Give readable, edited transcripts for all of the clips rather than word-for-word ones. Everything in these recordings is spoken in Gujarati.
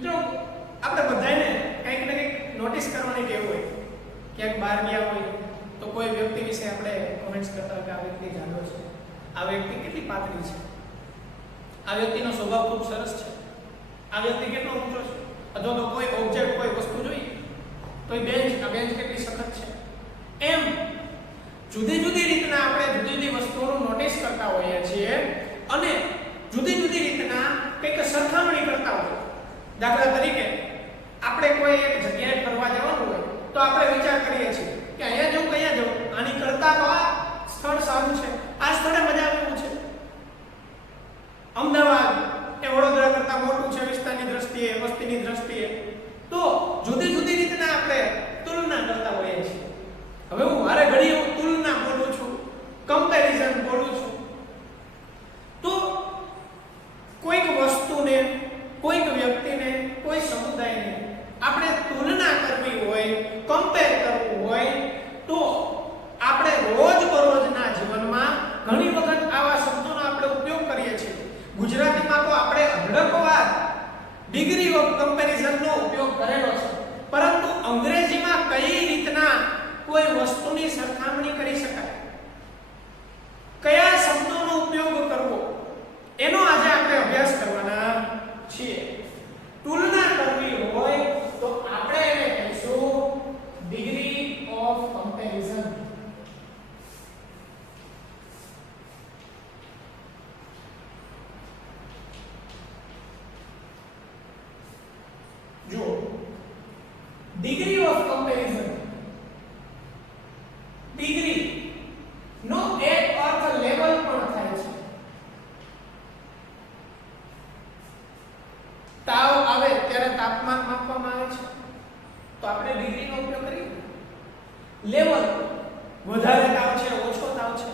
મિત્રો આપણે બધાને કંઈક ને કંઈક નોટિસ કરવાની ટેવ હોય. ક્યાંક બહાર ગયા હોય તો કોઈ વ્યક્તિ વિશે આપણે કમેન્ટ્સ કરતા હોય કે આ વ્યક્તિ જાડો છે, આ વ્યક્તિ કેટલી પાતળી છે, આ વ્યક્તિનો સ્વભાવ ખૂબ સરસ છે, આ વ્યક્તિ કેટલો ઊંચો છે, અથવા તો કોઈ ઓબ્જેક્ટ કોઈ વસ્તુ જોઈ તો એ બેન્ચ, આ બેન્ચ કેટલી સખત છે. એમ જુદી જુદી રીતના આપણે જુદી જુદી વસ્તુઓનું નોટિસ કરતા હોઈએ છીએ અને જુદી જુદી રીતના કંઈક સરખામણી કરતા હોઈએ. દાખલા તરીકે આપણે કોઈ એક જગ્યાએ ફરવા જવાનું હોય તો આપણે વિચાર કરીએ છીએ કે અહીંયા જવું કયા જવું, આની કરતા તો આ સ્થળ સારું છે, આ સ્થળે મજા આવે એવું છે. અમદાવાદ એ વડોદરા કરતા મોટું છે વિસ્તારની દ્રષ્ટિએ, વસ્તીની દ્રષ્ટિએ. તો જુદી જુદી રીતના આપણે તુલના કરતા હોઈએ છીએ. હવે હું મારે ઘણી એવું તુલના બોલું છું, કમ્પેરિઝન બોલું છું. તો કોઈક વસ્તુને, કોઈક વ્યક્તિને, કોઈ સમુદાયને આપણે તુલના કરવી હોય, કમ્પેર કરવું હોય તો આપણે રોજબરોજના જીવનમાં ઘણી વખત આવા શબ્દોનો આપણે ઉપયોગ કરીએ છીએ. ગુજરાતીમાં તો આપણે અઢળકવાર ડિગ્રી ઓફ કમ્પેરિઝનનો ઉપયોગ કરેલો છે, પરંતુ અંગ્રેજીમાં કઈ રીતના કોઈ વસ્તુની સરખામણી કરી શકાય, કયા શબ્દોનો ઉપયોગ કરવો, એનો આજે આપણે અભ્યાસ કરવાના છીએ. તુલના કરવી હોય તો આપણે એને કહીશું ડિગ્રી ઓફ કમ્પેરિઝન. જો ડિગ્રી ઓફ કમ્પેરિઝન, ડિગ્રી નો એક અર્થ લેવલ પણ થાય છે. તાવ આવે ત્યારે તાપમાન માપવામાં આવે છે તો આપણે ડિગ્રીનો ઉપયોગ કરીએ. લેવલ, વધારે તાવ છે, ઓછો તાવ છે.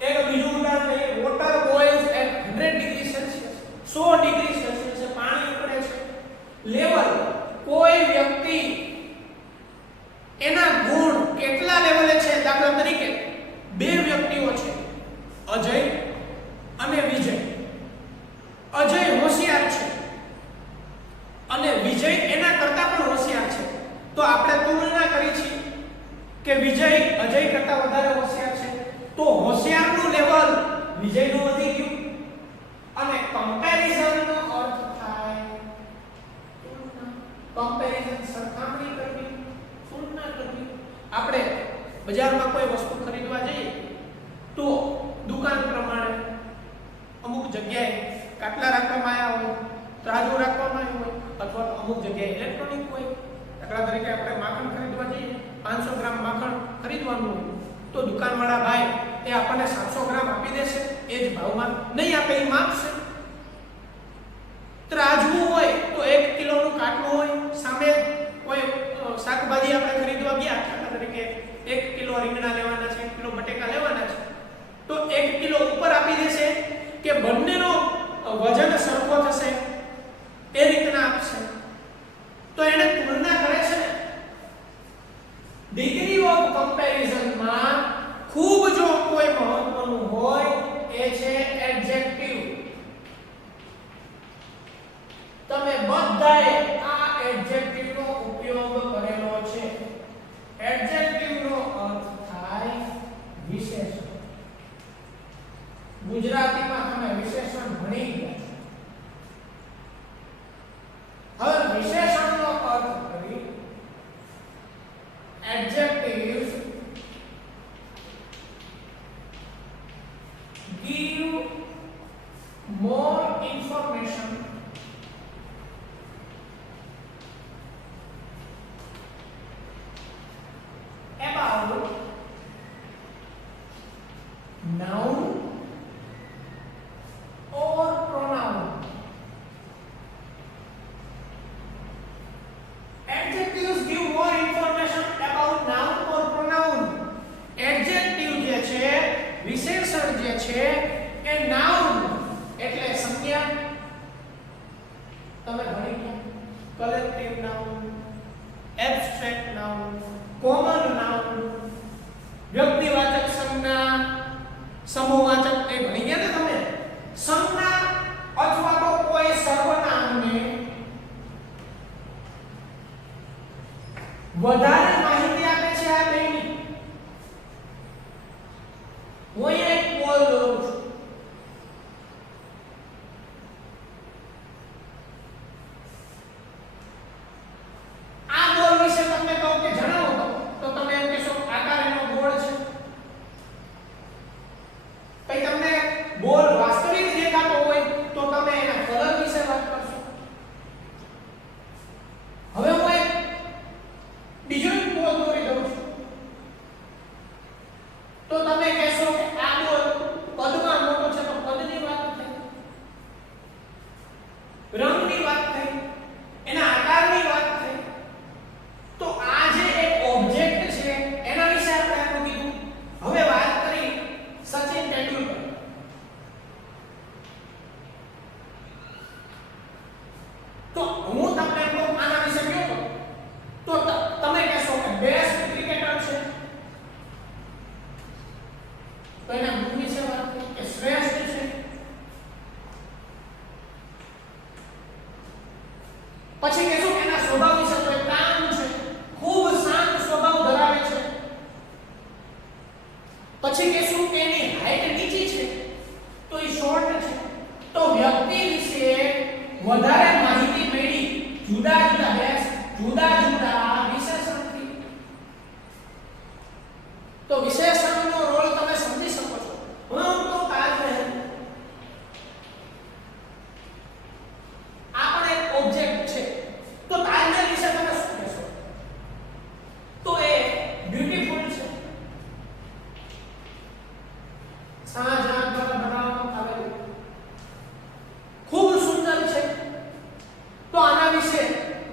એક બીજું ઉદાહરણ લઈએ, water boils at 100 degree Celsius, 100 degree સેલ્સિયસે પાણી ઉકળે છે. લેવલ, કોઈ વ્યક્તિ એના ગુણ કેટલા લેવલે છે. દાખલા તરીકે બે વ્યક્તિઓ છે, અજય અને વિજય. અજય હોશિયાર છે અને વિજય એના કરતા પણ હોશિયાર છે. તો આપણે તુલના કરી છે કે વિજય અજય કરતા વધારે હોશિયાર છે, તો હોશિયારનું લેવલ વિજયનું વધી ગયું. અને કમ્પેરિઝનનો અર્થ થાય તુલના, કમ્પેરિઝન સરખામણી કરવી, તુલના કરવી. આપણે બજારમાં કોઈ વસ્તુ ખરીદવા જઈએ તો દુકાન પ્રમાણે અમુક જગ્યાએ કાટલા રાખવામાં આવ્યા હોય, ત્રાજુ રાખવામાં આવ્યું હોય, અથવા તો અમુક જગ્યાએ ઇલેક્ટ્રોનિક હોય. દાખલા તરીકે આપણે માખણ ખરીદવા જઈએ, 500 ગ્રામ માખણ ખરીદવાનું હોય તો દુકાનવાળા ભાઈ એ આપણને 700 ગ્રામ આપી દેશે, એ જ ભાવમાં નહીં આપે, એ માપશે. ત્રાજવું હોય તો 1 કિલોનું કાટલું હોય, સામે કોઈ શાકભાજી આપણે ખરીદવા ગયા, દાખલા તરીકે 1 કિલો રીંગણા લેવાના છે, 1 કિલો બટેકા લેવાના છે, તો 1 કિલો ઉપર આપી દેશે કે બંનેનો વજન સરખો થશે એ રીતના આપશે. તો એને તુલના કરે છે ને. ડિગ્રી ઓફ કમ્પેરિઝનમાં ખૂબ જો કોઈ મહત્વનું હોય એ છે એડજેક્ટિવ. તમે બધાએ આ એડજેક્ટિવનો ઉપયોગ કરેલો છે. એડજેક્ટિવનો અર્થ થાય વિશેષણ. ગુજરાતીમાં તમે વિશેષણ ભણી ગયા. હવે વિશેષણનો અર્થ કરી adjectives give more information વધારે માહિતી આપે છે આ બેની. હું એક બોલ લઉં છું. આ બોલ વિશે તમને કહું કે જણાવો તો તમે એમ કહેશો આકાર એનો ગોળ છે. પછી તમને બોલ વાસ્તવિક દેખાતો હોય તો તમે એના કલર વિશે વાત કરશો. હવે હું એક બીજો એક બોલ દોરી દઉં છું તો તમે કહેશો કે આ બોલ કદમાં મોટો છે તો કદની વાત થઈ, રંગની વાત થઈ, એના આકારની વાત થઈ. તો આ જે એક ઓબ્જેક્ટ છે એના વિશે આપણે આટલું કીધું. હવે વાત કરી સચિન તેંડુલકર. તો હું તમને એમ કહું આના વિશે કહો તો તમે કહેશો કે બેસ્ટ ક્રિકેટર છે. તો એના ગુણ વિશે વાત કરી કે શ્રેષ્ઠ છે. પછી કહેશો કે એના સ્વભાવ વિશે તો એ કામ છે, ખૂબ શાંત સ્વભાવ ધરાવે છે. પછી કહેશું કે એની હાઈટ નીચી છે તો એ શોર્ટ છે. તો વ્યક્તિ વિશે વધારે માહિતી મેળવી જુદા જુદા વિશેષણથી. તો વિશેષણનો રોલ તમે સમજી શકો છો. હું તો તાજમહેલ આ પણ એક ઓબ્જેક્ટ છે. તો તાજમહેલ વિશે તમે શું કહેશો? તો એ બ્યુટીફુલ છે. શાહજહાં દ્વારા બનાવવામાં આવેલું ખૂબ સુંદર છે. તો આના વિશે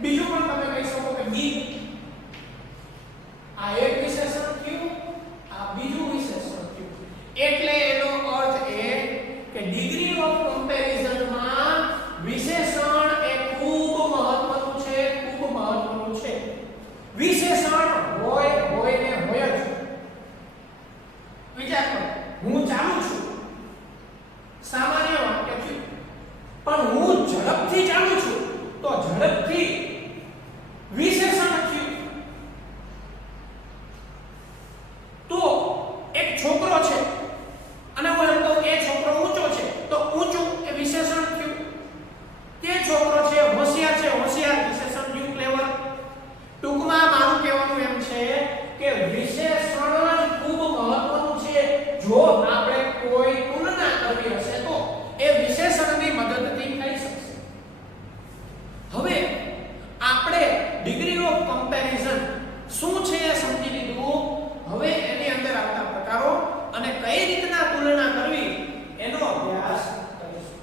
બીજું પણ તમે કહી શકો કે બી. આ એક વિશેષણ થયું, આ બીજું વિશેષણ થયું. એટલે એનો અર્થ એ કે ડિગ્રી ઓફ કમ્પેરિઝનમાં વિશેષણ એ ખૂબ મહત્વનું છે, ખૂબ મહત્વનું છે. વિશેષણ હોય ને હોય જ. વિચાર કરો, હું ચાલુ છું, સામાન્ય વાક્ય છે, પણ હું ઝડપથી ચાલુ છું તો ઝડપથી વિશેષણ થયું. તો એક છોકરો છે અને હું એમ કહું એ છોકરો ઊંચો છે તો ઊંચું એ વિશેષણ થયું. તે છોકરો છે હોશિયાર છે, હોશિયાર વિશેષણ થયું, ક્લેવર. ટૂંકમાં મારું કહેવાનું એમ છે કે વિશેષણ જ ખૂબ મહત્વનું છે. જો આપણે કોઈ તુલના કરવી હશે તો એ વિશેષણની મદદથી થઈ શકશે. હવે આપણે ડિગ્રી ઓફ કમ્પેરિઝન શું છે એ સમજી લીધું. હવે એની અંદર આવતા પ્રકારો અને કઈ રીતના તુલના કરવી એનો અભ્યાસ કરીશું.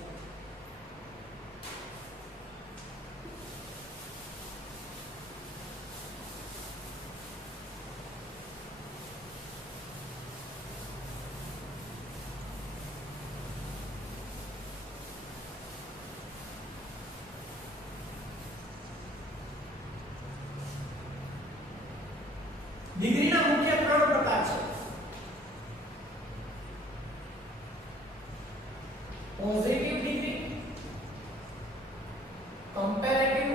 ડિગ્રીના મુખ્ય 3 પ્રકાર છે. Positive degree, comparative,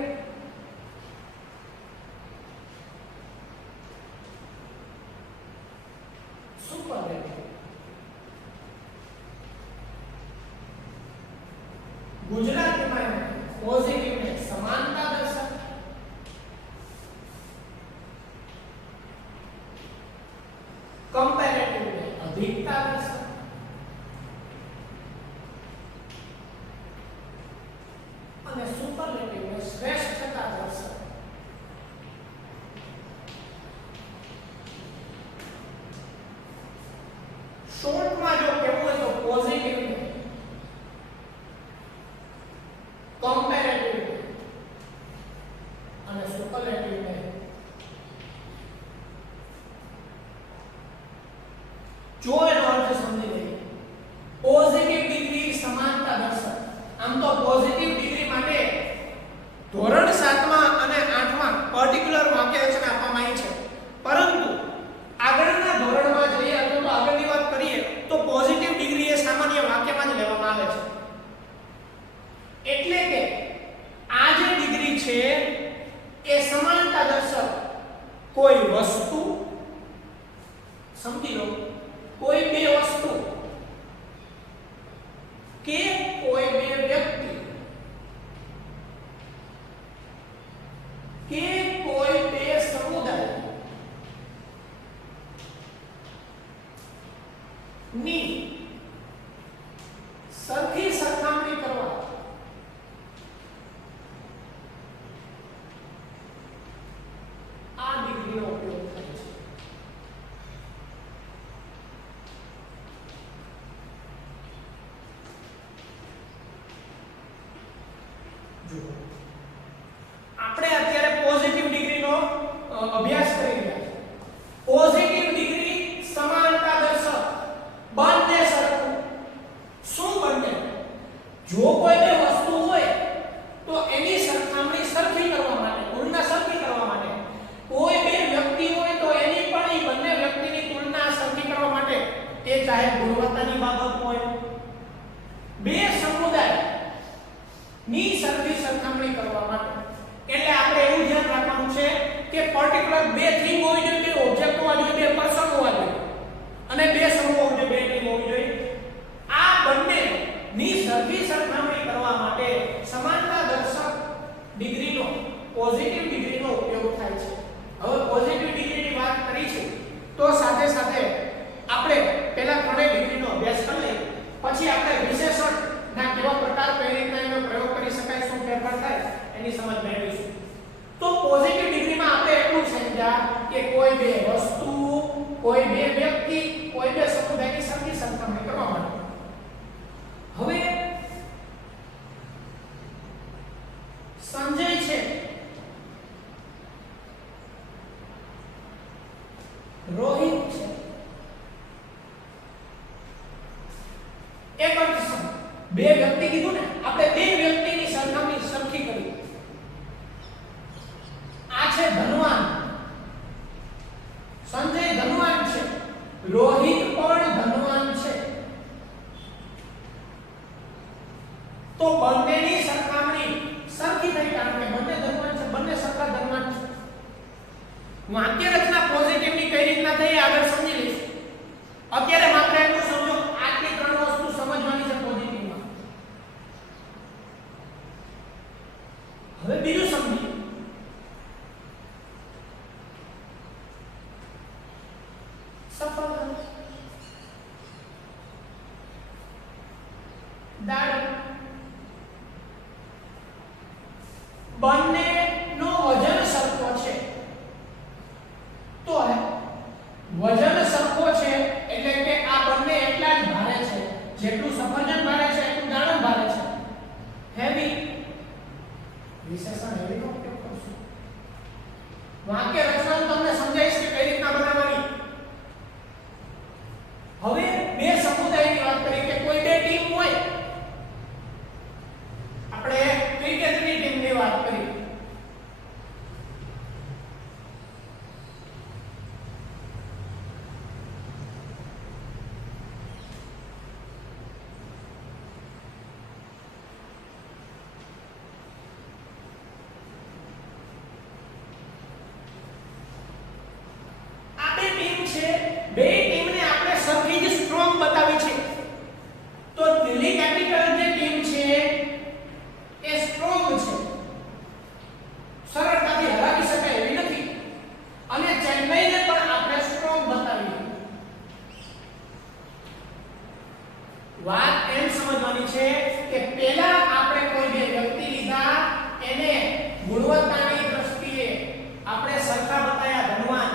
superlative. ગુજરાતીમાં પોઝિટિવ ને સમાનતા દર્શાવે, कंपैरेटिव में अधिकता दर्शावे, અને સુપરલેટિવ में श्रेष्ठता दर्शावे. शॉर्ट में जो कहવું હોય તો પોઝિટિવ ને कंपैरेटिव અને સુપરલેટિવ ને जो એનો અર્થ સમજી લઈએ. પોઝિટિવ ડિગ્રી સમાનતા દર્શાવે. આમ તો પોઝિટિવ ડિગ્રી માટે ધોરણ 7માં અને 8માં પર્ટિક્યુલર વાક્ય રચના આપવામાં આવી છે. પરંતુ આગળના ધોરણમાં જઈએ અથવા તો આગળની વાત કરીએ તો પોઝિટિવ ડિગ્રી એ સામાન્ય વાક્યમાં જ લેવામાં આવે છે. એટલે કે આ જે ડિગ્રી છે એ સમાનતા દર્શાવે. કોઈ વસ્તુ, સમજી લો, કોઈ બે વસ્તુ કે કોઈ બે વ્યક્તિ કે કોઈ બે સમુદાય ની સરખી સરખામણી કરવા આ ડિગ્રીનો ઉપયોગ થાય છે. જો આપણે અત્યારે પોઝિટિવ ડિગ્રીનો અભ્યાસ કરી રહ્યા છીએ. પોઝિટિવ ડિગ્રી સમાનતા દર્શક, બંને સરખું. શું બંને? જો કોઈ બે વસ્તુ હોય તો એની સરખામણી સરખી કરવા માટે, તુલના સરખી કરવા માટે, કોઈ બે વ્યક્તિ હોય તો એની પણ એ બંને વ્યક્તિની તુલના સરખી કરવા માટે, તે ચાહે ગુણવત્તાની બાબત હોય, બે સમુદાય ની સરખી સરખામણી કરવા માટે. એટલે આપણે એવું ધ્યાન રાખવાનું છે કે પર્ટિક્યુલર બે થિંગ હોવી જોઈએ, બે ઓબ્જેક્ટ હોવા જોઈએ, બે પર્સન હોવા જોઈએ અને બે સમૂહ હોવા જોઈએ, બે ટીમ હોવી જોઈએ. આ બંને ની સરખી સરખામણી કરવા માટે સમાનતા દર્શક ડિગ્રીનો, પોઝિટિવ ડિગ્રીનો ઉપયોગ થાય છે. હવે પોઝિટિવ ડિગ્રીની વાત કરી છે તો સાથે સાથે આપણે પહેલા ત્રણેય ડિગ્રીનો અભ્યાસ કરી લઈએ, પછી આપણે વિશેષણ ના કેવા પ્રકાર, કઈ રીતના એનો પ્રયોગ કરી શકાય, શું ફેરફાર થાય એની સમજ મેળવીશું. તો પોઝિટિવ ડિગ્રીમાં આપણે એટલું સમજ્યા કે કોઈ બે વસ્તુ, કોઈ બે વ્યક્તિ, કોઈ બે સમુદાયની સરખી સરખામણી કરવા માટે. હવે સંજય છે, રોહિત છે, એક અર્થ બે વ્યક્તિ કીધું ને, આપણે બે વ્યક્તિની સરખામણી સરખી કરી. આ છે ધનવાન, સંજય ધનવાન છે, રોહિત પણ ધનવાન છે. તો બંનેની સરખામણી સરખી થઈ, કારણ કે બંને ધનવાન છે, બંને સરખા ધનવાન છે. વાક્ય રચના પોઝિટિવની કઈ રીતના થઈ આગળ સમજી લઈશું. અત્યારે માત્ર એટલું સમજો, આટલી ત્રણ વસ્તુ સમજવાની છે પોઝિટિવમાં. હવે બીજું સમજીએ. સફળ, દાડમ, બંનેનો વજન સરખો છે. તો વજન સરખો છે એટલે કે આ બંને એટલા જ ભારે છે, જેટલું સફરજન ભારે છે એટલું દાડમ ભારે છે. હેવી, વિશેષણ હેવી નો ઉપયોગ કરશું. વાક્ય રચના તમને સમજાઈશ કે કઈ રીતના બનાવવાની. હવે બે સમુદાયની વાત કરી કે કોઈ બે ટીમ હોય, આપણે ક્રિકેટની ટીમની વાત કરી. બે ટીમને આપણે સરખી જ સ્ટ્રોંગ બતાવી છે. તો દિલ્હી કેપિટલ જે ટીમ છે એ સ્ટ્રોંગ છે, સરળતાથી હરાવી શકાય એવી નથી. અને ચેન્નઈને પણ આપણે સ્ટ્રોંગ બતાવી. વાત એમ સમજવાની છે કે પહેલા આપણે કોઈ બે વ્યક્તિ લીધા, એને ગુણવત્તાની દ્રષ્ટિએ આપણે સરખા બતાયા, ધનવાન.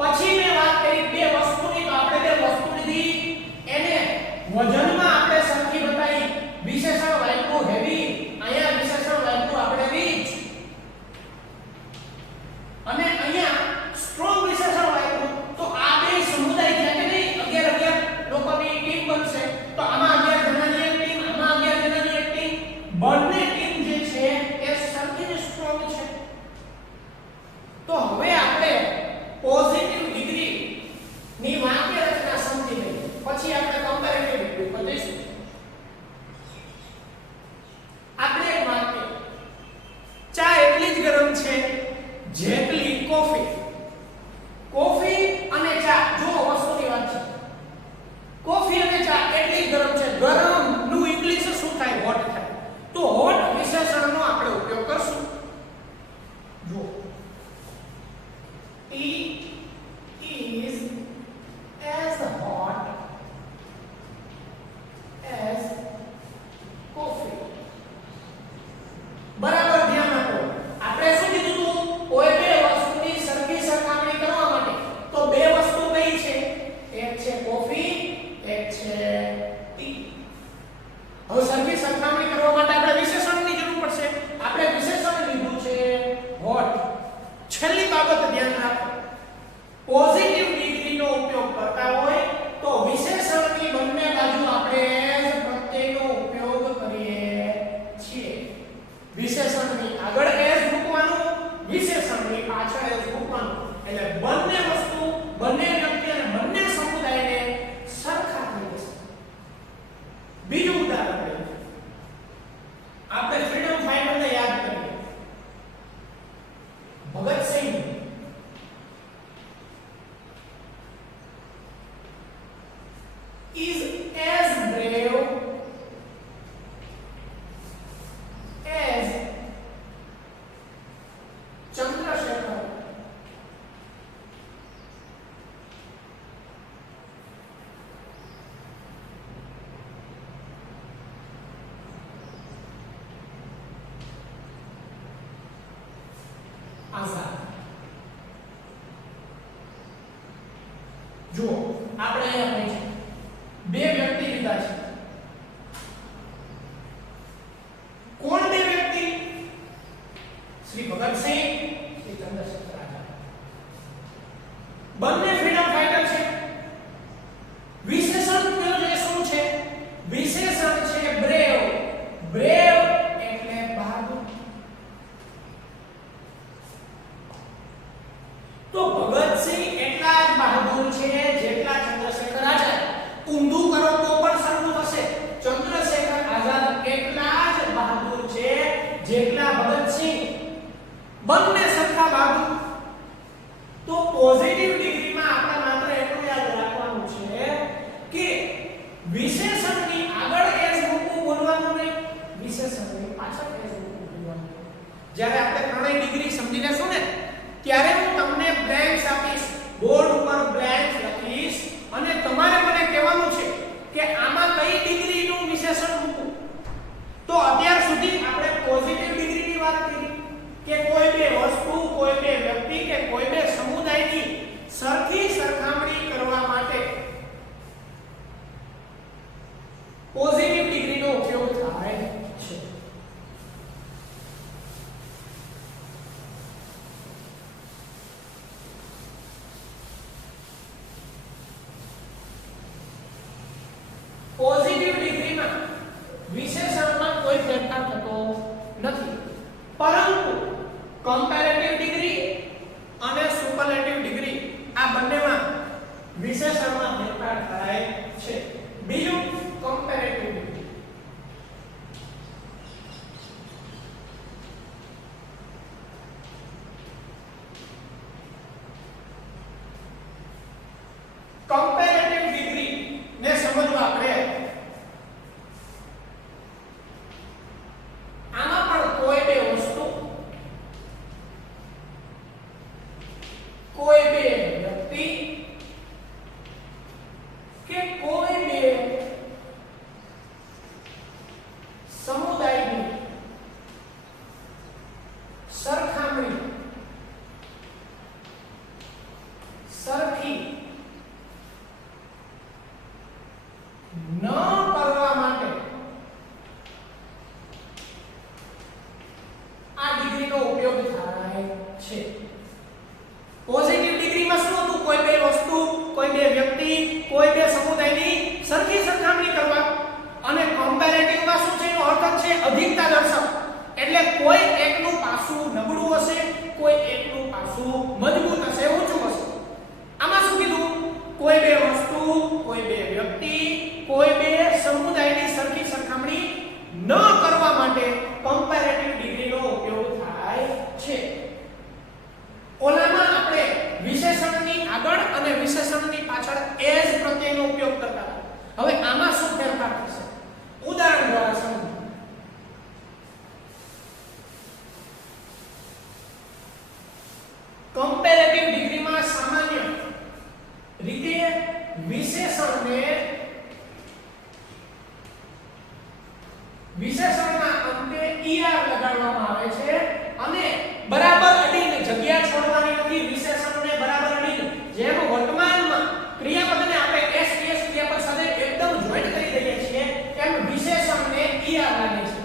પછી મેં વાત કરી બે વસ્તુની, તો આપણે બે વસ્તુ લીધી, એને વજનમાં આપણે સરખી બતાવી. વિશેષણ વાક્યનું હેવી, અહીંયા વિશેષણ વાક્યનું આપણે રીચ, અને અહીંયા સ્ટ્રોંગ વિશેષણ વાક્યનું. તો આ બે સમુદાય છે કે નહીં, 11 લોકોની ટીમ બનશે. તો આમાં 11 જણાની એક ટીમ, આમાં 11 જણાની એક ટીમ, બંને ટીમ જે છે એ સરખી જ સ્ટ્રોંગ છે. તો હવે આપણે પોઝિટિવ ડિગ્રી ની વાક્ય રચના સમજી લઈએ, પછી આપણે કમ્પેરેટિવ ડિગ્રી પર જઈશું. આપણે એક વાક્ય, ચા એટલી જ ગરમ છે જેટલી કોફી. વિશેષણનો આપણે ઉપયોગ કરશું. જો he is as hot as coffee. બરાબર ધ્યાન આપો. આપણે શું કીધું હતું? કોઈ બે વસ્તુની સરખી સરખામણી કરવા માટે તો બે વસ્તુ કઈ છે? એક છે કોફી, એક છે ટી. હવે સરખી સરખામણી કરવા માટે આપણે વિશેષણની જરૂર પડશે. આપણે વિશેષણ લીધું છે hot. છેલ્લી બાબત ધ્યાન રાખો. પોઝિટિવ ડિગ્રીનો ઉપયોગ કરતા હોય તો વિશેષણની બંને બાજુ આપણે as પ્રત્યયનો ઉપયોગ કરીએ છીએ. વિશેષણની આગળ as મૂકવાનું, વિશેષણની પાછળ as મૂકવાનું. એટલે બંને વસ્તુ, બંને વ્યક્તિ અને બંને સમુદાયને સરખા થઈ જશે. બીજું ઉદાહરણ લઈએ. આપણે ફ્રીડમ ફાઇટરને યાદ કરીએ. Bhagat Singh is as brave as Chandrasekhar. આઝાદ. જો આપણે અહીંયા કહીએ બે વ્યક્તિ લીધા છે. કોણ બે વ્યક્તિ? શ્રી ભગતસિંહ, શ્રી ચંદ્રશેખર આઝાદ. બંને ફ્રીડમ ફાઇટર છે. વિશેષણ કયું છે? શું છે? વિશેષણ છે બ્રેવ. બ્રેવ એટલે બહાદુર. તો ભગતસિંહ એટલા જ બહાદુર છે જેટલા ચંદ્રશેખર આઝાદ. ઊંધું કરો તો પણ સરખું થશે. ચંદ્રશેખર આઝાદ એટલા જ બહાદુર છે જેટલા ભગતસિંહ. બંને સરખા બહાદુર. તો પોઝિટિવ ડિગ્રીમાં આપણે માત્ર એટલું યાદ રાખવાનું છે કે વિશેષણની આગળ એસ મૂકવું બોલવાનું નહીં, વિશેષણની પાછળ એસ મૂકવું બોલવાનું. જ્યારે આપણે ત્રણેય ડિગ્રી સમજી લેશું ને ત્યારે હું તમને બ્લેન્ક્સ આપીશ. બોર્ડ ઉપર બ્લેન્ક્સ લખીશ અને તમારે મને કહેવાનું છે કે આમાં કઈ ડિગ્રીનું વિશેષણ મૂકવું. તો અત્યાર સુધી આપણે પોઝિટિવ ડિગ્રીની વાત કરી કે કોઈ બે વસ્તુ, કોઈ બે વ્યક્તિ કે કોઈ બે સમુદાયની સરખી સરખામણી કરવા માટે પોઝિટિવ ડિગ્રીનો ઉપયોગ થાય છે. પોઝિટિવ ડિગ્રીમાં વિશેષણમાં કોઈ ફેરફાર થતો નથી, પરંતુ કમ્પેરેટિવ ડિગ્રી અને સુપરલેટિવ ડિગ્રી આ બંનેમાં વિશેષણમાં ફેરફાર થાય છે. બીજું કમ્પેરેટિવ ડિગ્રી. કમ્પેરેટિવ ડિગ્રી ને સમજવા આપણે આમાં પણ કોઈ બે વસ્તુ, કોઈ બે વ્યક્તિ કે કોઈ બે સમુદાયની સરખામણી સરખી ન કરવા માટે આ ડિગ્રીનો ઉપયોગ થાય છે. પોઝિટિવ ડિગ્રીમાં શું હતું? કોઈ બે વસ્તુ, કોઈ બે વ્યક્તિ, કોઈ બે સમુદાયની સરખી સરખામણી કરવા. અને કમ્પેરેટિવમાં શું છે? એનો અર્થ છે અધિકતા દર્શક. એટલે કોઈ એકનું પાસું નબળું હશે, કોઈ એકનું પાસું મજબૂત હશે, ઊંચું હશે. આમાં શું કીધું? કોઈ બે વસ્તુ, કોઈ બે વ્યક્તિ, કોઈ બે સમુદાયની સરખી સરખામણી ન કરવા માટે કમ્પેરેટિવ ડિગ્રીનો ઉપયોગ થાય છે. ઓલામાં આપણે વિશેષણની આગળ અને વિશેષણની પાછળ એઝ પ્રત્યયનો ઉપયોગ કરતા હતા. હવે આમાં શું ફેરફાર થશે? ઉદાહરણ દ્વારા સમજો. કમ્પેરેટિવ ડિગ્રીમાં સામાન્ય રીતે વિશેષણના અંતે er લગાડવામાં આવે છે અને બરાબર અડીને જગ્યા છોડવાની નથી, વિશેષણને બરાબર અડીને જેમ વર્તમાનમાં ક્રિયાપદને આપણે s s ક્રિયાપદ સાથે એકદમ જોઈન્ટ કરી દઈએ છીએ એમ વિશેષણને er લાગે છે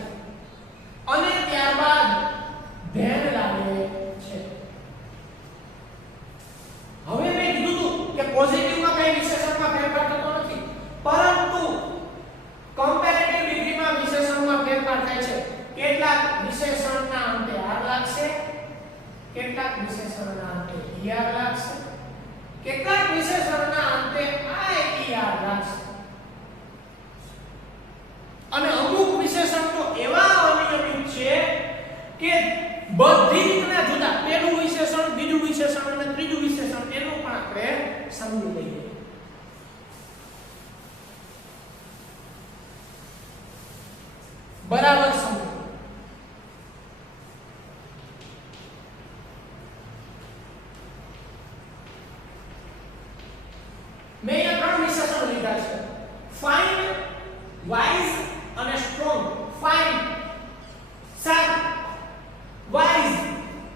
અને ત્યારબાદ ધેન લાગે છે. હવે મેં કીધું હતું કે પોઝિટિવમાં કઈ વિશેષણમાં ફેરફાર થતો નથી, પરંતુ કમ્પેરેટિવ ડિગ્રીમાં વિશેષણમાં ફેરફાર થાય છે. કેટલાક વિશેષણના અંતે r લાગશે, કેટલાક વિશેષણના અંતે er લાગશે, કેટલાક વિશેષણના અંતે ir લાગશે અને અમુક વિશેષણ તો એવા અનિયમિત છે કે બધી રીતના જુદા, પહેલું વિશેષણ, બીજું વિશેષણ અને ત્રીજું વિશેષણ એનું પણ આપણે સમજી લઈએ. બરાબર સમજો. મેં અહીંયા ત્રણ વિશેષણ લીધા છે: ફાઇન, વાઇઝ અને સ્ટ્રોંગ. ફાઇન સારું, વાઇઝ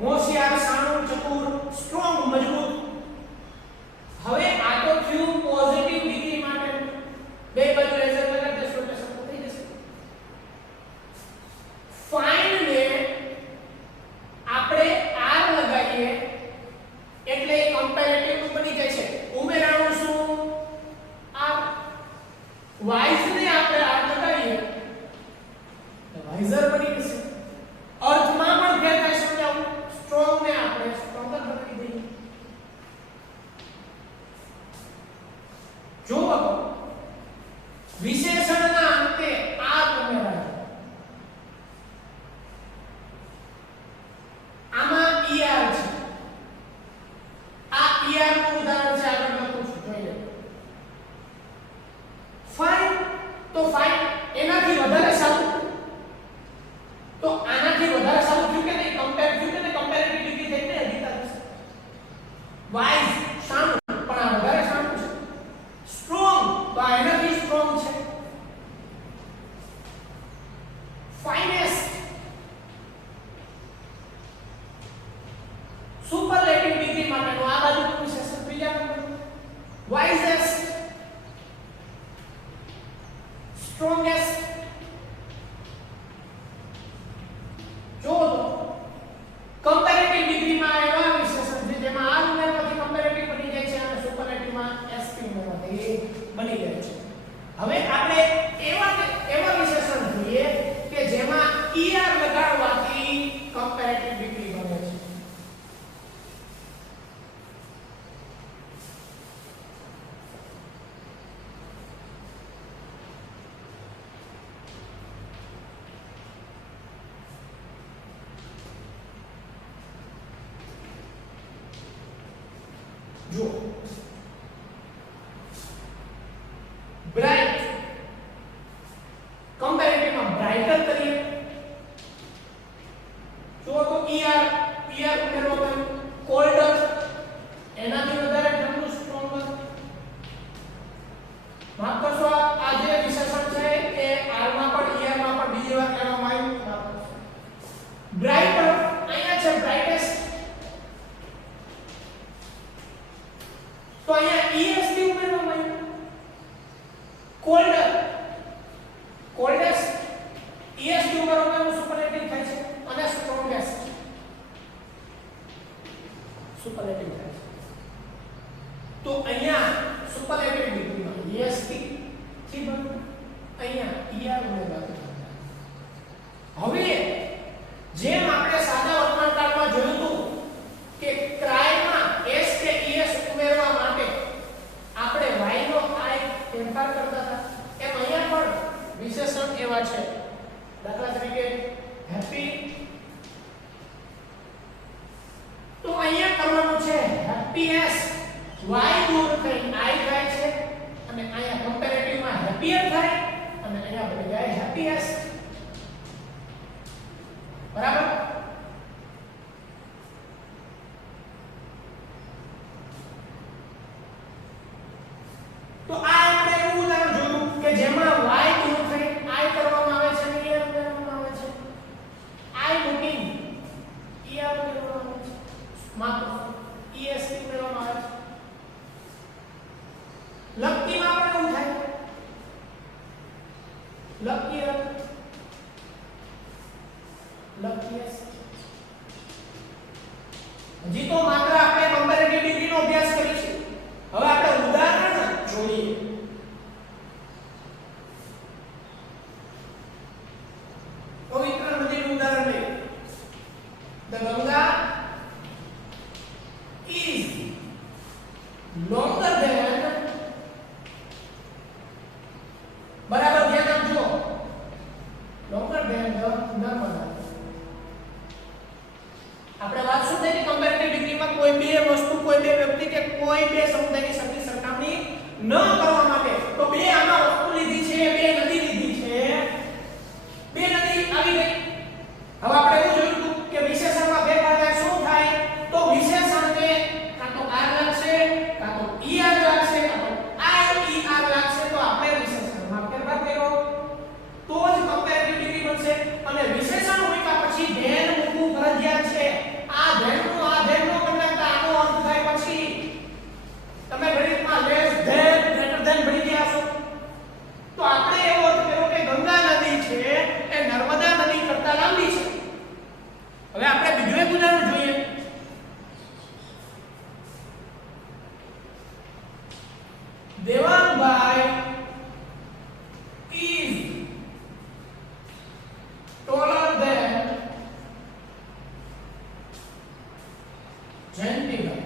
હોશિયાર, શાણું, ચતુર, સ્ટ્રોંગ મજબૂત. હવે આ તો થયું પોઝિટિવ ડિગ્રી માટે, બે બાજુ લેઝર લગાડી દેશો એટલે સરખું થઈ જશે. ફાઇન ને આપણે r લગાવીએ એટલે એ કમ્પેરેટિવ બની જાય છે. ઉમેરાણું શું? r. વાઇઝ ને આપણે r લગાવીએ તો વાઇઝર બની જશે. અર્થમાં પણ ફેર થાય, સમજાવું. સ્ટ્રોંગ ને આપણે સ્ટ્રોંગર બનાવી દઈએ. જો વિશેષણના અંતે r ઉમેરાય, આમાં er છે. આ er નું ઉદાહરણ છે, આગળ લખું છું, જોઈ લો. ફાઇન તો ફાઇન એનાથી વધારે સારું, તો આનાથી વધારે સારું થયું કે નહીં? કમ્પેર થયું કે નહીં? કમ્પેરેટિવ ડિગ્રી થઈને અધિકાર થશે. વાઇઝ શાણું, પણ આ વધારે શાણું છે. સ્ટ્રોંગ તો આ એનાથી સ્ટ્રોંગ છે. ફાઇનેસ્ટ, સુપરલેટિવ ડિગ્રી માટેનો આ બાજુનું વિશેષણ બીજા નંબર. વાઇઝેસ્ટ, સ્ટ્રોંગેસ્ટ. જો તો કમ્પેરેટિવ ડિગ્રીમાં એવા વિશેષણ છે જેમાં r ઉમેરવાથી કમ્પેરેટિવ બની જાય છે અને સુપરલેટિવમાં sp ઉમેરવાથી બની જાય છે. હવે આપણે એવા વિશેષણ જોઈએ કે જેમાં er લગાડવાથી કમ્પેરેટિવ ડિગ્રી બને છે. જો બ્રાઇટ, કમ્પેરેટિવમાં બ્રાઇટર કરીએ જો તો er ઉમેરવામાં. કોલ્ડર એનાથી વધારે ઠંડુ, સ્ટ્રોંગર. માફ કરશો, આ જે વિશેષણ છે એ r માં પણ er માં પણ બીજી વાર કહેવામાં આવ્યું. બ્રાઇટર અહીંયા છે, બ્રાઇટેસ્ટ, તો અહીંયા est ઉમેરવામાં આવ્યું. કોલ્ડર, કોલ્ડેસ્ટ, est ઉમેરવામાં આવ્યું, સુપરલેટિવ થાય છે. અને સ્ટ્રોંગેસ્ટ, સુપરલેટિવ થાય છે. તો અહીંયા સુપરલેટિવ ડિગ્રીમાં est થી બને, અહીંયા er ઉમેરવાનું. હવે જેમ આપણે સાદા વર્તમાનકાળમાં જોયું હતું કે ક્રાયમાં s કે es ઉમેરવા માટે આપણે y નો i ફેરફાર કરતા હતા, એમ અહીંયા પણ વિશેષણ એવા છે. દાખલા તરીકે હેપી, તો અહીંયા કરવાનું છે હેપીએસ્ટ, y દૂર થઈ i થાય છે અને અહીંયા કમ્પેરેટિવમાં હેપીયર થાય અને અહીંયા બની જાય હેપીએસ્ટ. બરાબર. હજી તો માત્ર આપણે કમ્પેરેટિવ ડિગ્રીનો અભ્યાસ કરીશું. હવે આપણે ઉદાહરણ જોઈએ. પવિત્ર નદીનું ઉદાહરણ લઈએ. The Ganga is longer than, બરાબર ધ્યાન આપજો, longer than the Narmada. આપણે વાત શું થઈ કમ્પેરેટિવ ડિગ્રીમાં કોઈ બે વસ્તુ, કોઈ બે વ્યક્તિ કે કોઈ બે સમુદાયની સાથે સરખામણી ન કરવા માટે તો બે આમાં વસ્તુ લીધી છે, બે નદી લીધી છે, બે નદી આવી ગઈ. હવે આપણે એવું જોયું હતું કે વિશેષણમાં ફેરફાર થાય શું થાય તો વિશેષણને કાં તો r લાગશે, કાં તો er લાગશે, કાં તો ir લાગશે. તો આપણે વિશેષણમાં ફેરફાર કર્યો તો જ કમ્પેરેટિવ ડિગ્રી બનશે. અને વિશેષણ મૂક્યા પછી ધ્યાન મૂકવું ફરજિયાત છે. આ ધ્યાનનો કરતા આનો અર્થ થાય પછી તમે ગણિતમાં લેસ ધેન ગ્રેટર ધેન ભણી ગયા છો. તો આપણે એવો અર્થ કર્યો કે ગંગા નદી છે એ નર્મદા નદી કરતા લાંબી છે. હવે આપણે બીજું એક ઉદાહરણ જોઈએ. Devangbhai is taller than Jayantibhai.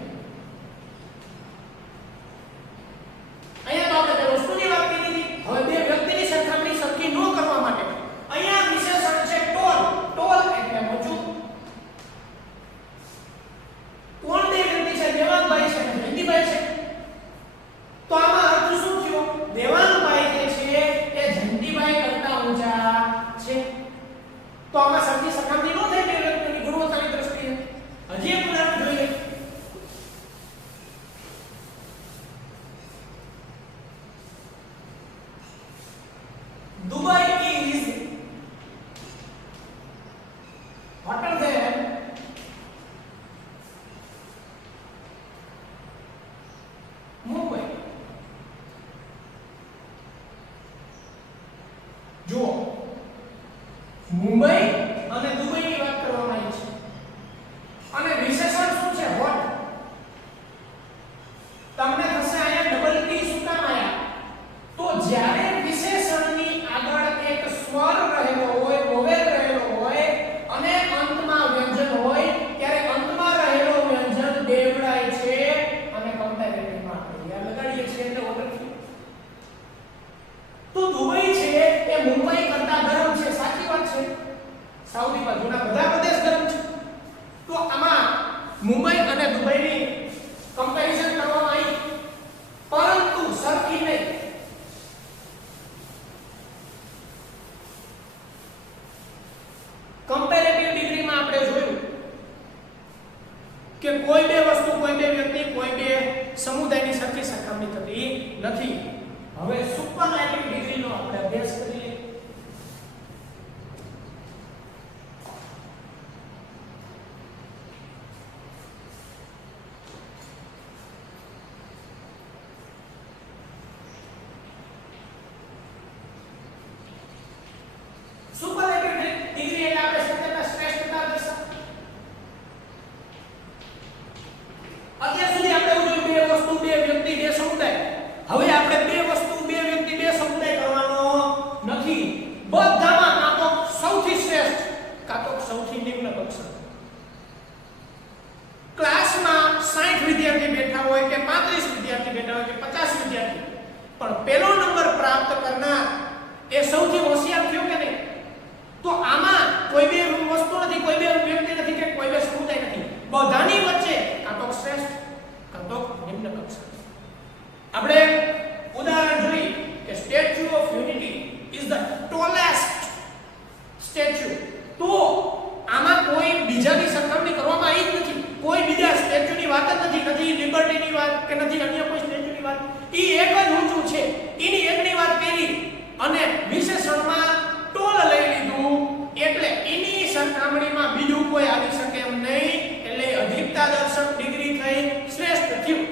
અહીંયા તો આપણે બે વસ્તુની વાત કરી હતી. હવે બે વ્યક્તિની સરખામણી સરખી ન કરવા માટે અહીંયા વિશેષણ છે ટોલ. ટોલ એટલે ઊંચું. કોણ બે વ્યક્તિ છે? દેવાંગભાઈ છે અને જયંતિભાઈ છે. તો આમાં અર્થ શું થયો? દેવાંગભાઈ જે છે એ જયંતિભાઈ કરતા ઊંચા છે. તો આમાં સરખી સરખામણી ન થાય બે વ્યક્તિની ગુણવત્તાની દ્રષ્ટિએ. હજી એક ઉદાહરણ જોઈએ. Dubai is hotter than Mumbai. જો મુંબઈ અને દુબઈની વાત કરવામાં આવી છે અને વિશેષણ શું છે? હોટ. તમને થશે અહીંયા ડબલ ટી શું કામ આયા? તો જ્યારે વિશેષણની આગળ એક સ્વર રહેલો હોય, વોવેલ રહેલો હોય અને અંતમાં વ્યંજન હોય ત્યારે અંતમાં રહેલો વ્યંજન દેવડાય છે અને કમ્પેરેટિવમાં આપણે યાદ લગાડીએ છીએ એટલે ઓર્ડર થયો. તો દુબઈ છે એ મુંબઈ કરતા ગરમ છે. સાચી વાત છે. સાઉદી બાજુના બધા પ્રદેશ ગરમ છે. તો આમાં મુંબઈ અને દુબઈની કમ્પેરિઝન કરવામાં આવી પરંતુ સરખી નહીં. કમ્પેરેટિવ ડિગ્રીમાં આપણે જોયું કે કોઈ બે વસ્તુ, કોઈ બે વ્યક્તિ, કોઈ બે સમુદાયની સરખી સરખામણી થતી નથી. હવે સુપરલેટિવ ડિગ્રીનો આપણે અભ્યાસ કરીએ. સુપરલેટિવ ડિગ્રી એટલે આપણે સત્યતા શ્રેષ્ઠતા દર્શાવ. અત્યાર સુધી આપણે જોયું બે વસ્તુ, બે વ્યક્તિ, બે સમુદાય. હવે આપણે બે વસ્તુ, બે વ્યક્તિ, બે સમુદાય કરવાનો નથી. બધામાં કાં તો સૌથી શ્રેષ્ઠ કાં તો સૌથી નિમ્ન કક્ષા. ક્લાસમાં 60 વિદ્યાર્થી બેઠા હોય કે 35 વિદ્યાર્થી બેઠા હોય કે 50 વિદ્યાર્થી, પણ પહેલો નંબર પ્રાપ્ત કરનાર એ સૌથી હોશિયાર થયો કે નહીં? તો આમાં કોઈ બે વસ્તુ નથી, કોઈ બે વ્યક્તિ નથી કે કોઈ બે સમુદાય નથી. બધાની વચ્ચે કાં તો શ્રેષ્ઠ કાં તો નિમ્ન કક્ષા. આપણે ઉદાહરણ જોઈએ કે statue of unity is the tallest statue. તો આમાં કોઈ બીજાની સરખામણી કરવામાં આવી જ નથી. કોઈ બીજા સ્ટેચ્યુની વાત જ નથી. નથી લિબર્ટીની વાત કે નથી અન્ય કોઈ સ્ટેચ્યુની વાત. ઈ એક જ ઊંચું છે. એની એકની વાત કરી અને વિશેષણમાં ટોલ લઈ લીધું એટલે એની સરખામણીમાં બીજું કોઈ આવી શકે એમ નહીં. એટલે અધિકતા દર્શક ડિગ્રી થઈ શ્રેષ્ઠ થયું.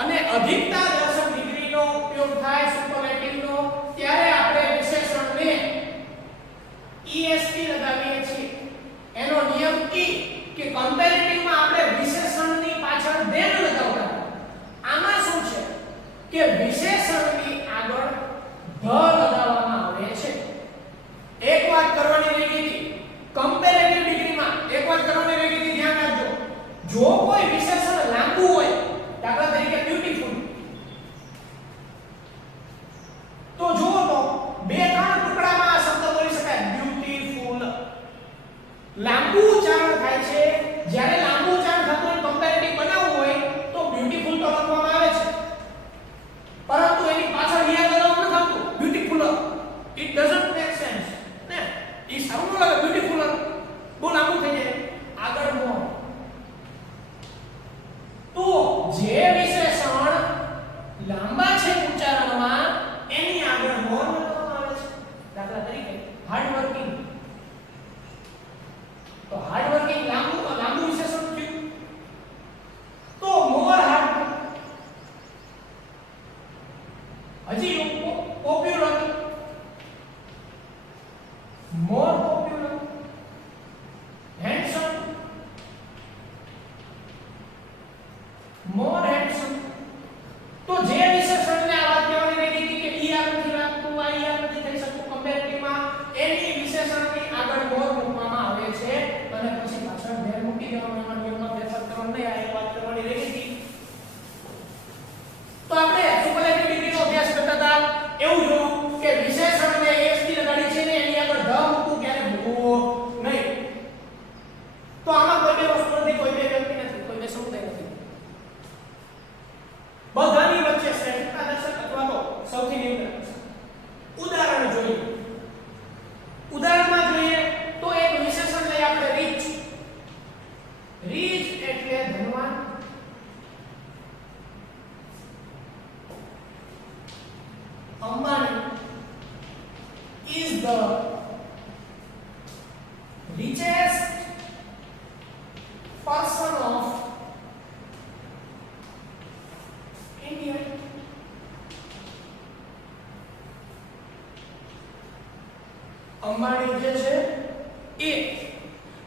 અને અધિકતા દર્શક ડિગ્રીનો ઉપયોગ થાય સુપરલેટિવનો ત્યારે આપણે વિશેષણને ESP લગાવીએ છીએ. એનો નિયમ ઈ કે કમ્પેરેટિવમાં આપણે લાંબુ ઉચ્ચારણ થાય છે. જ્યારે લાંબુ ઉચ્ચારણ થતું હોય કમ્પેરેટિવ બનાવવું હોય તો બ્યુટીફુલ તો લખવામાં આવે છે, પરંતુ એની પાછળ યા લગાવવું ન થતું beautiful. It doesn't make sense ને. ઈ સારું ન લાગે બ્યુટીફુલ બહુ લાંબુ થઈ જાય. આગળ મોર. તો જે વિશેષણ લાંબા છે ઉચ્ચારણમાં એની આગળ મોર લગાવવામાં આવે છે. દાખલા તરીકે હાર્ડ વર્કિંગ. તો હાર્ડ વર્કિંગ લાંબુ વિશેષણ થયું તો મોર હાર્ડ. હજી પોપ્યુલર, મોર પોપ્યુલર. હેન્ડસમ, મોર હેન્ડસમ. તો જે વિશેષણને આ વાત કહેવાની રહી હતી કે ઈ આ નથી લાગતું, આ ઈ આ નથી થઈ શકતું કમ્પેરેટિવમાં, એની વિશેષણની આગળ મોર મૂકવામાં આવે છે અને પછી પાછળ ધેર મૂકી દેવામાં, એમાં નિયમમાં ફેરફાર કરવાનો નહીં. આ એક વાત કરવાની રહી હતી. તો આપણે સુપરલેટિવ ડિગ્રીનો અભ્યાસ કરતા હતા એવું જોયું કે વિશેષણને એસ થી લગાડી છે ને એની આગળ ધ મૂકવું ક્યારે મૂકવું નહીં. તો આમાં કોઈ બે વસ્તુ નથી, કોઈ બે વ્યક્તિ નથી, કોઈ બે સમુદાય નથી. બધાની વચ્ચે શ્રેષ્ઠતા દર્શક અથવા તો સૌથી નિમ્ન. ઉદાહરણ જોઈએ. ઉદાહરણમાં જોઈએ તો એક વિશેષણ લઈ આપણે રીચ. રીચ એટલે ધનવાન. Ambani is the richest person of India. Ambani જે છે એ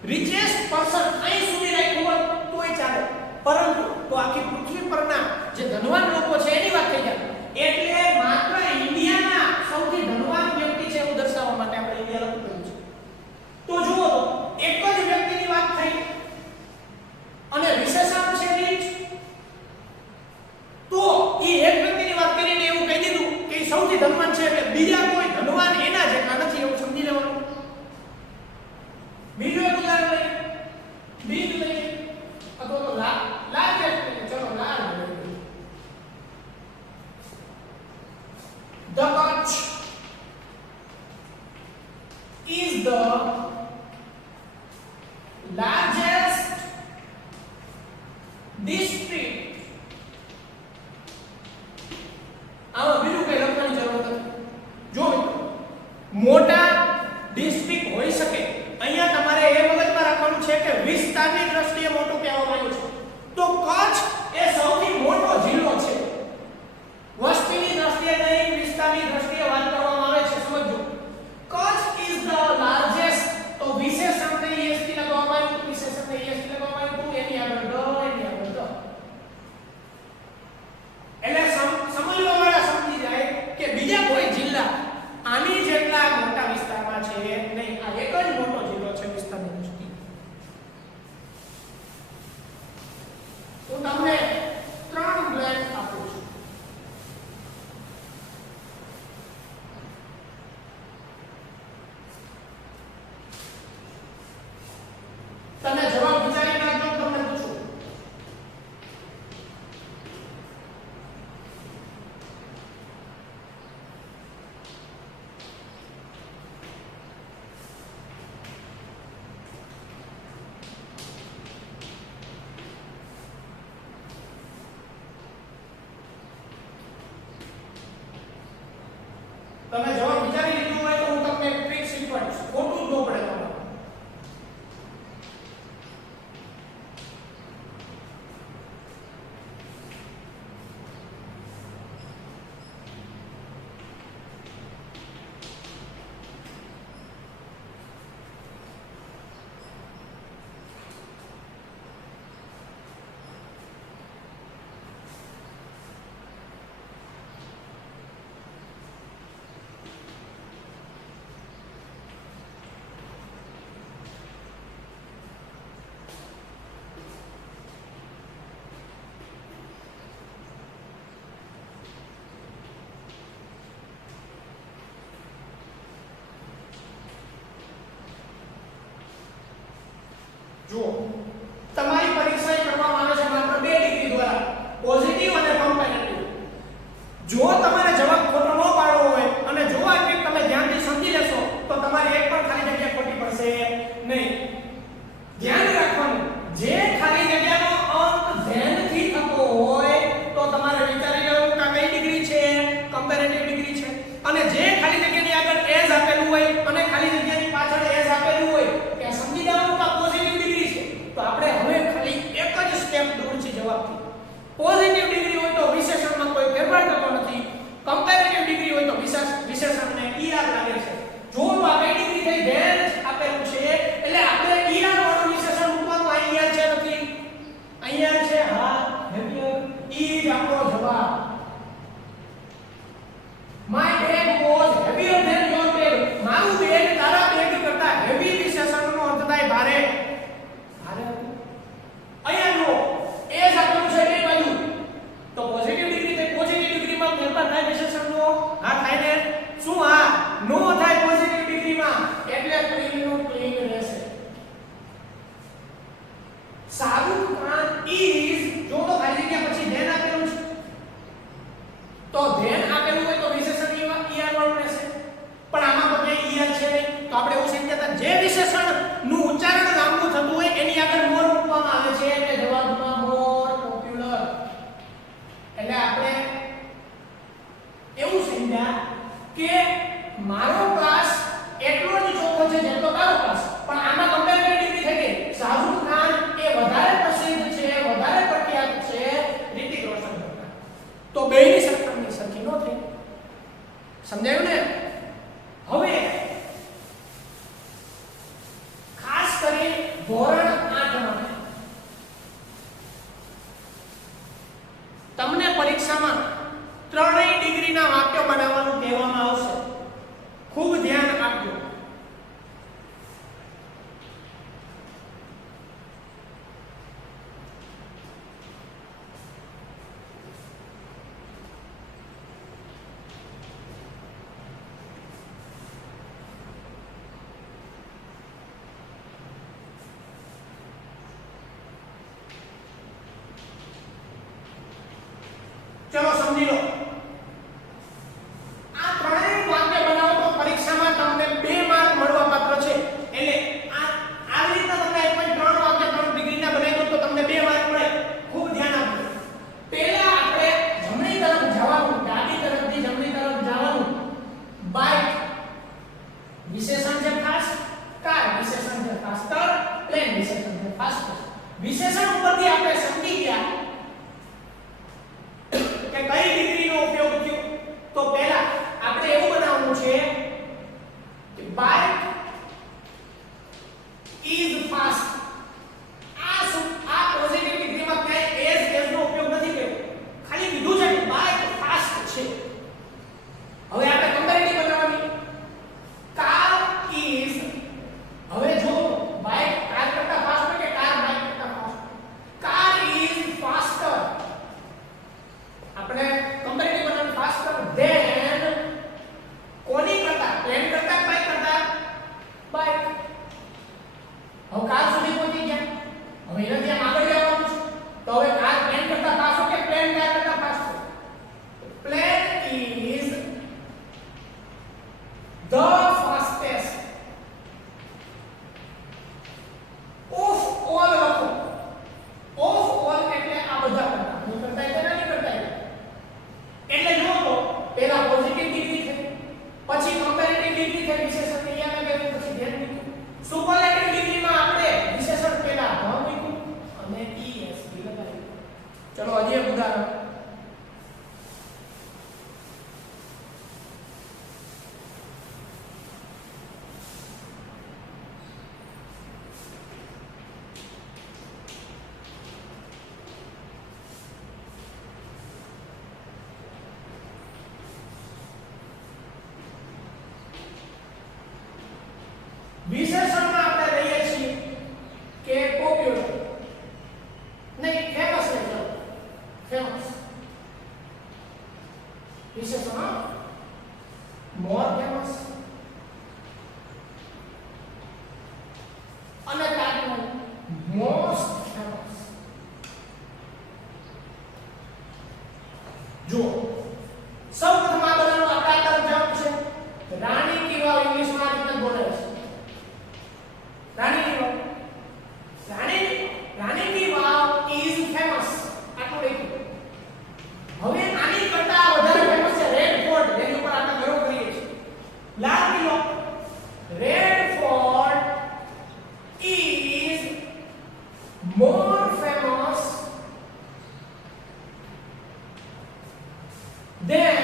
richest person અહીં સુધી રાખ્યું હોય તોય ચાલે, પરંતુ તો આખી પૃથ્વી પરના જે ધનવાન લોકો છે એની વાત થઈ જાય. એટલે માત્ર ઇન્ડિયાના સૌથી ધનવાન વ્યક્તિ છે એવું દર્શાવવા માટે આપણે ઇન્ડિયા લખ્યું છે. તો જુઓ તો એક જ વ્યક્તિની વાત થઈ અને વિશેષણ છે રીચ. તો એ એક વ્યક્તિની વાત કરીને એવું કહી દીધું કે સૌથી ધનવાન છે એટલે બીજા કોઈ ધનવાન એના જેટલા નથી એવું સમજી લેવાનું. બીજું એક ઉદાહરણ લઈએ. બિગ લઈએ અથવા તો લાર્જેસ્ટ લઈએ. ચલો લાર્જ લઈએ. The Kutch is the largest district. આમાં બીજું કઈ લખવાની જરૂર નથી. જો મોટા ડિસ્ટ્રિક્ટ હોઈ શકે, અહીંયા તમારે એ મગજમાં રાખવાનું છે કે વિસ્તારની દ્રષ્ટિએ મોટું કહેવામાં આવ્યું છે. તો કચ્છ એ સૌથી મોટો જિલ્લો છે. વસ્તીની દ્રષ્ટિએ નહીં, વિસ્તારની દ્રષ્ટિએ વાત કરવામાં આવે છે. સમજો, કચ્છ ઇઝ ધ લાર્જેસ્ટ. તો વિશેષણને એસ થી લગાવવામાં આવ્યું, વિશેષણને એસ થી લગાવવામાં આવ્યું, એની આગળ ધ, એની આગળ ધ. એટલે સમજવા વાળા સમજી જાય કે બીજા કોઈ જિલ્લા આની જેટલા મોટા વિસ્તારમાં છે નહીં. આ એક જ મોટો જિલ્લો છે વિસ્તારની દ્રષ્ટિએ. તો તમને 3 બ્લેન્ક આપું છું. તમે જવાબ વિચારી જુઓ તમારી પરીક્ષા કરવામાં આવે છે માત્ર 2 ડિગ્રી દ્વારા, પોઝિટિવ અને કમ્પેરેટિવ. જો તમારે જવાબ ખોટો ન પાડવો હોય અને જો આ ટ્રીક તમે ધ્યાનથી સમજી લેશો તો તમારી એક પણ ખાલી જગ્યા ખોટી પડશે નહીં. ધ્યાન રાખવાનું, જે ખાલી જગ્યાનો અંક ધ્યાનથી થતો હોય તો તમારે વિચારી લેવું કે કઈ ડિગ્રી છે, કમ્પેરેટિવ ડિગ્રી છે. અને જે ખાલી જગ્યાની આગળ એઝ આપેલું હોય અને ખાલી જગ્યાની પાછળ એઝ આપેલું હોય કે સમજી જવાનું કે પોઝિટિવ ડિગ્રી છે, તો આપણે હવે ખાલી એક જ સ્ટેપ દૂર છે જવાબથી. પોઝિટિવ ડિગ્રી હોય તો વિશેષણમાં કોઈ ફેરફાર થતો નથી, કમ્પેરેટિવ ડિગ્રી હોય તો વિશેષણને ER લાગે છે. જો તો આ કઈ ડિગ્રી થઈ ધેર આપેલું છે એટલે આપણે ER વાળું વિશેષણ મૂકવાનું. અહીંયા છે નથી, અહીંયા છે, હા હેવીયર. ઈ જ આપણો જવાબ. My bag was heavier than your bag. મારું બેગ તારા બેગ કરતા હેવી વિશેષણનો અર્થ થાય ભારે. ભારે અહીંયા લો એ જ આપેલું છે બે બાજુ તો પોઝિટિવ ડિગ્રી થાય. પોઝિટિવ ડિગ્રીમાં ફેરફાર થાય વિશેષણનો? હા થાય ને. શું? હા નો થાય પોઝિટિવ ડિગ્રીમાં, એટલે ક્લીનનું ક્લીન રહેશે. શાહરુખ ખાન ઇઝ, જો તો ખાલી જગ્યા પછી ધેન આપેલું છે તો ધેન આપેલું હોય તો વિશેષણ ER વાળું રહેશે. પણ આમાં તો ક્યાંય ER છે નહીં તો આપણે એવું સમજ્યા હતા જે વિશેષણ નું ઉચ્ચારણ લાંબુ થતું હોય એની આગળ મોર મૂકવામાં આવે છે એટલે જવાબમાં મોર પોપ્યુલર. એટલે આપણે એવું સમજ્યા કે મારો ક્લાસ એટલો જ ચોખ્ખો છે જેટલો તારો ક્લાસ, પણ આમાં કમ્પેરેટિવ ડિગ્રી થઈ ગઈ. શાહરુખ ખાન એ વધારે પ્રસિદ્ધ છે, વધારે પ્રખ્યાત છે રિતિક રોશન કરતા, તો બેયની સરખામણી સરખી ન થઈ. સમજાયું ને? હવે ખાસ કરી ધોરણ 8 માટે તમને પરીક્ષામાં 3 ડિગ્રીના વાક્યો બનાવવાનું કહેવામાં આવશે. ખૂબ ધ્યાન આપજો. ચલો સમજી લો. આ 3 વાક્ય બનાવો તો પરીક્ષામાં તમને 2 માર્ક મળવા પાત્ર છે. એટલે આવી રીતના તમે 1.3 વાક્ય 3 ડિગ્રીના બનાવી દો તો તમને 2 માર્ક મળે. ખૂબ ધ્યાન આપજો. પહેલા આપણે જમણી તરફ જવાનું, ડાબી તરફથી જમણી તરફ જવાનું. બાઇક વિશેષણ છે ફાસ્ટ, કાર વિશેષણ છે ફાસ્ટર, પ્લેન વિશેષણ છે ફાસ્ટર. વિશેષણ ઉપરથી આપણે સમજી ગયા કે કઈ ડિગ્રીનો ઉપયોગ થયો. તો પહેલા આપણે એવું બનાવવાનું છે કે બાઇક ઇઝ ફાસ્ટ. આ પોઝિટિવ ડિગ્રીમાં ક્યાંય એઝ નો ઉપયોગ નથી કર્યો, ખાલી કીધું છે કે બાઇક ફાસ્ટ છે. હવે આપણે કમ્પેરેટિવ બનાવવાની. કાર ઇઝ, હવે જો બાઇક કાર કરતા ફાસ્ટ કે કાર બાઇક કરતા ફાસ્ટ? Car is faster. આપણે કમ્પેરેટિવ બનાવવાનું ફાસ્ટર ધેન કોની કરતા? પ્લેન કરતા બાઇક કરતા? બાઇક. હવે કાર સુધી પહોંચી ગયા. હવે એનાથી આમ આગળ જવાનું છે તો હવે કાર પ્લેન કરતા ફાસ્ટ કે પ્લેન કાર કરતા fast? Plane is the fastest of all લખો. of all એટલે આ બધા કરતા. હું કરતા એટલે નહીં કરતા એટલે જો તો પહેલા પોઝિટિવ ડિગ્રી છે, પછી કમ્પેરેટિવ ડિગ્રી છે, વિશેષણ અહીંયા લગાવ્યું, પછી ધ્યાન મૂક્યું. સુપરલેટિવ ડિગ્રીમાં આપણે વિશેષણ પહેલા ભાવ મૂક્યું અને more famous than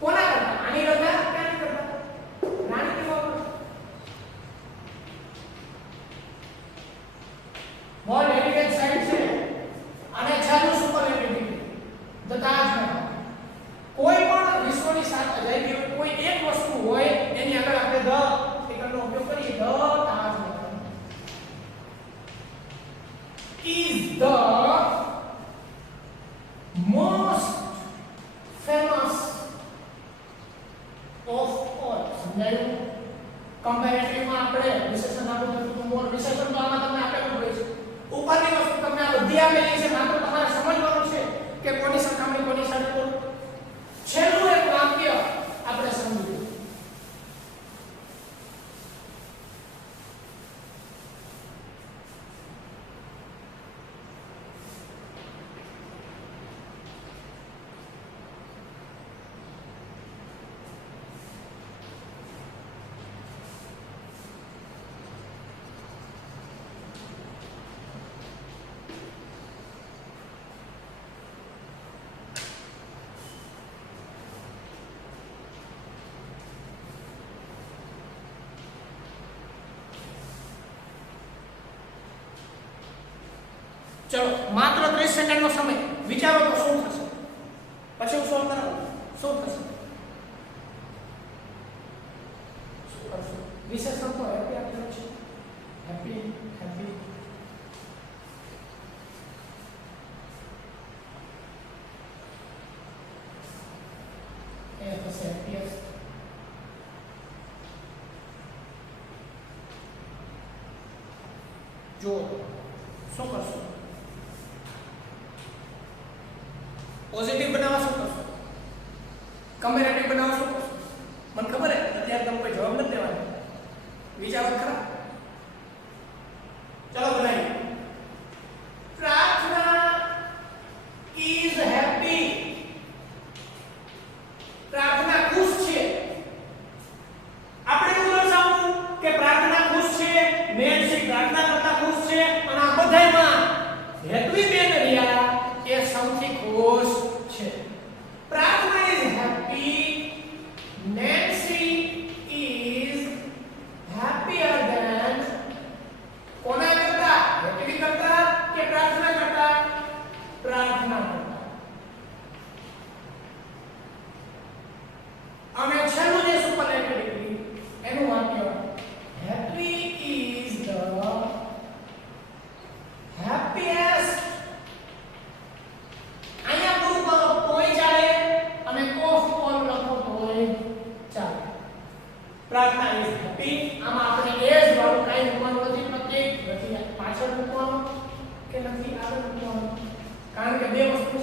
કોના કરતા આની કરતા ક્યાંની કરતા રાણી કેવા મોર એલિગન્ટ સાઇડ છે અને છેલ્લું સુપરલેટિવ ધ તાજમહેલ કોઈ પણ વિશ્વની સાત અજાયબી હોય કોઈ એક વસ્તુ હોય એની આગળ આપણે ધ એકનો ઉપયોગ કરીએ the Taj Mahal is the most famous of all. સમજાયું? કમ્પેરેટિવ માં આપણે વિશેષણ આપેલું તો મોર વિશેષણ તો આમાં તમને આપેલું હોય છે. ઉપરની વસ્તુ તમને આ બધી આપેલી છે માત્ર તમારે સમજવાનું છે કે કોની સરખામણી કોની સાથે કરો. છેલ્લું એક વાક્ય આપણે સમજીએ. ચલો માત્ર 30 સેકન્ડનો સમય વિચારો તો શું થશે પછી હું સોલ્વ કરાવું શું થશે શું કરશું વિશેષણ તો હેપી આપેલો છે હેપી હેપી એ થશે હેપીએસ્ટ જો શું કરશું પોઝિટિવ બનાવવા શું કરશો કમ્પેરેટિવ બનાવવા શું કરશો મને ખબર હે અત્યારે તમે કોઈ જવાબ નથી દેવાનો વિચારો ખરા ચલો બનાવીએ પ્રાર્થના ઇઝ હેપી પ્રાર્થના ખુશ છે આપણે એવું દર્શાવવું કે પ્રાર્થના ખુશ છે મેન્સી પ્રાર્થના કરતા ખુશ છે અને આ બધાયમાં હેતવી બેન રિયા એ સૌથી ખુશ છે Prarthana is happy Nancy is happier than કોના કરતા હેપી કરતા કે પ્રાર્થના કરતા પ્રાર્થના કરતા અને છેલ્લું જે સુપરલેટિવ ડિગ્રી એનું વાક્ય હેપી ઇઝ ધ હેપીએસ્ટ અહીંયા પૂરું કરો તોય ચાલે અને ઓફ ઓન લખો તોય ચાલે પ્રાર્થના ઇઝ હેપી આમાં આપણે એજ વાળું કાઈ મૂકવાનું નથી પ્રત્યેક નથી પાછળ મૂકવાનું કે નથી આગળ મૂકવાનું કારણ કે બે વસ્તુ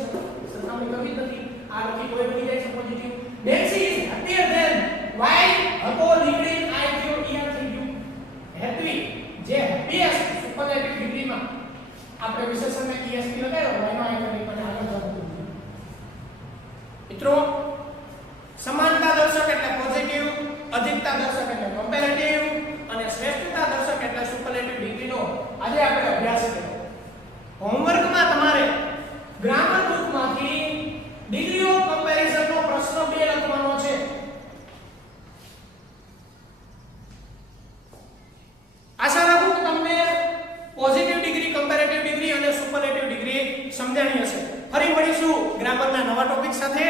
સરખામણી કરવી નથી આ લખી કોઈ બની જાય છે positive Nancy is happier than વાય હતો ડિગ્રી આઈ થયું ઈયર થઈ ગયું હેપી જે હેપીએસ્ટ સુપરલેટિવ ડિગ્રીમાં આપણે વિશેષણને ESP લગાવ્યો વાયનો આઈકન પણ આગળ જવું મિત્રો સમાનતા દર્શક એટલે પોઝિટિવ અધિકતા દર્શક એટલે કમ્પેરેટિવ અને શ્રેષ્ઠતા દર્શક એટલે સુપરલેટિવ ડિગ્રીનો આજે આપણે અભ્યાસ કર્યો હોમવર્કમાં તમારે ગ્રામર બુકમાંથી ડિગ્રી ઓફ કમ્પેરિઝનનો પ્રશ્ન 2 લખવાનો છે આશા રાખું કે તમને પોઝિટિવ ડિગ્રી કમ્પેરેટિવ ડિગ્રી અને સુપરલેટિવ ડિગ્રી સમજાણી હશે ફરી મળીશું ગ્રામરના નવા ટોપિક સાથે